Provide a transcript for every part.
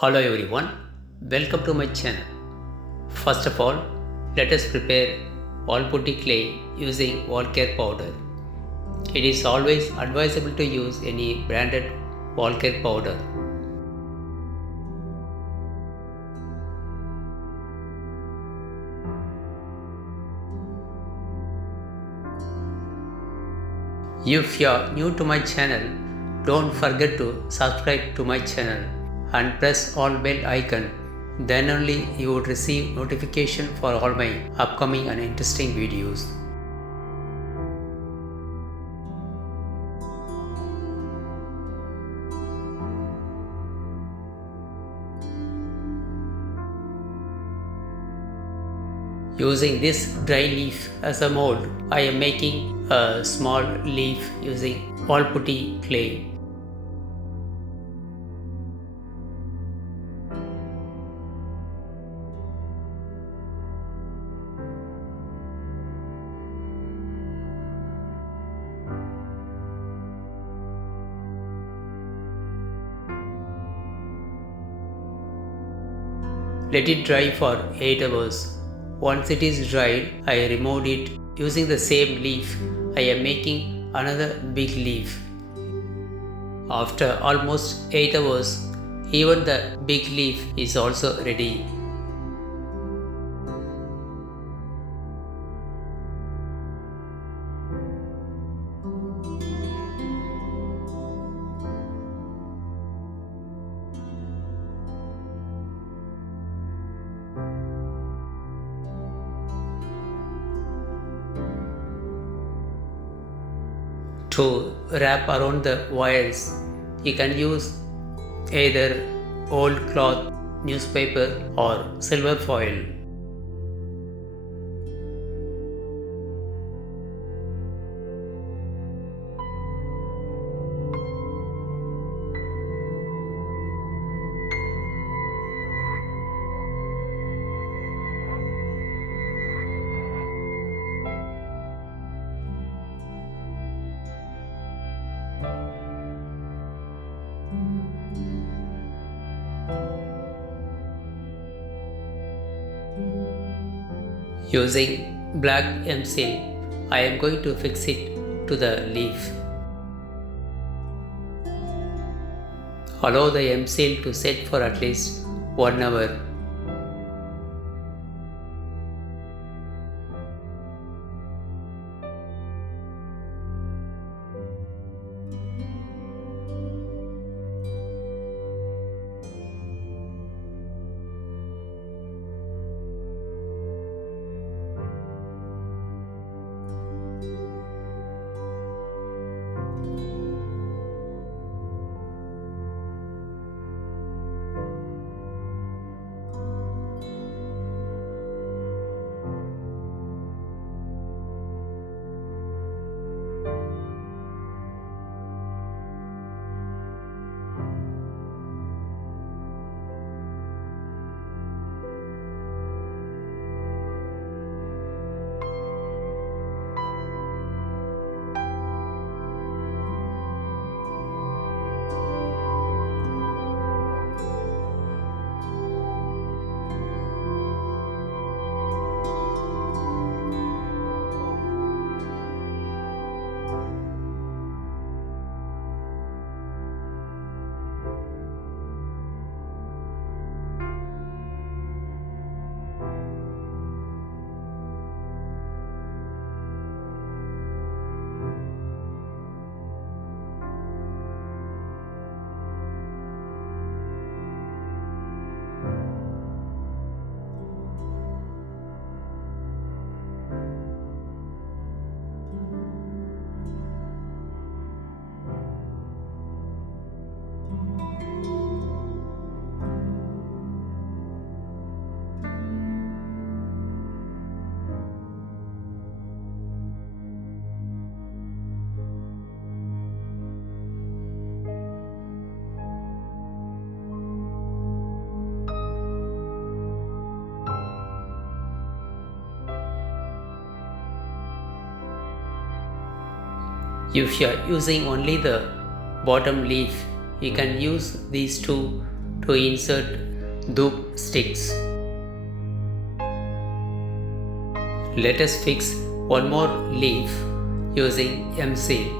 Hello everyone, welcome to my channel. First of all, let us prepare wallputty clay using wall care powder. It is always advisable to use any branded wall care powder. If you are new to my channel, don't forget to subscribe to my channel and press all bell icon. Then only you would receive notification for all my upcoming and interesting videos. Using this dry leaf as a mold, I am making a small leaf using wallputty clay. Let it dry for 8 hours. Once it is dried, I removed it. Using the same leaf, I am making another big leaf. After almost 8 hours, even the big leaf is also ready. To wrap around the wires, you can use either old cloth, newspaper or silver foil. Using black mseal, I am going to fix it to the leaf. Allow the mseal to set for at least 1 hour. If you are using only the bottom leaf, you can use these two to insert Dhoop sticks. Let us fix one more leaf using mseal.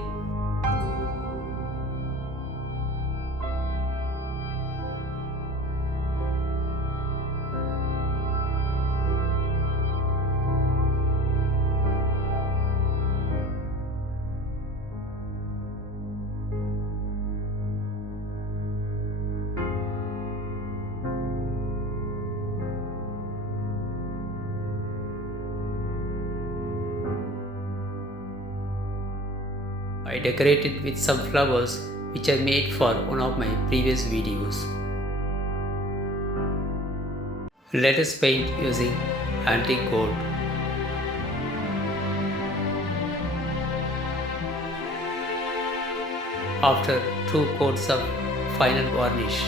I decorated with some flowers which I made for one of my previous videos. Let us paint using antique gold. After 2 coats of final varnish.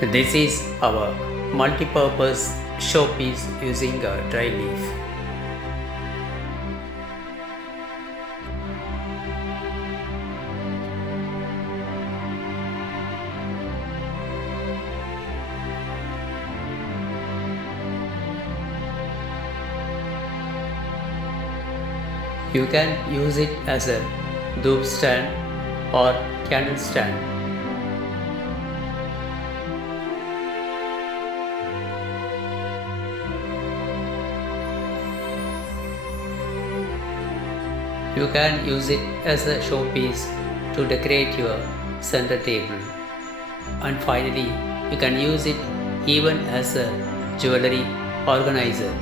This is our multi-purpose showpiece using a dry leaf. You can use it as a Dhoop stand or candle stand. You can use it as a showpiece to decorate your center table. And finally, you can use it even as a jewelry organizer.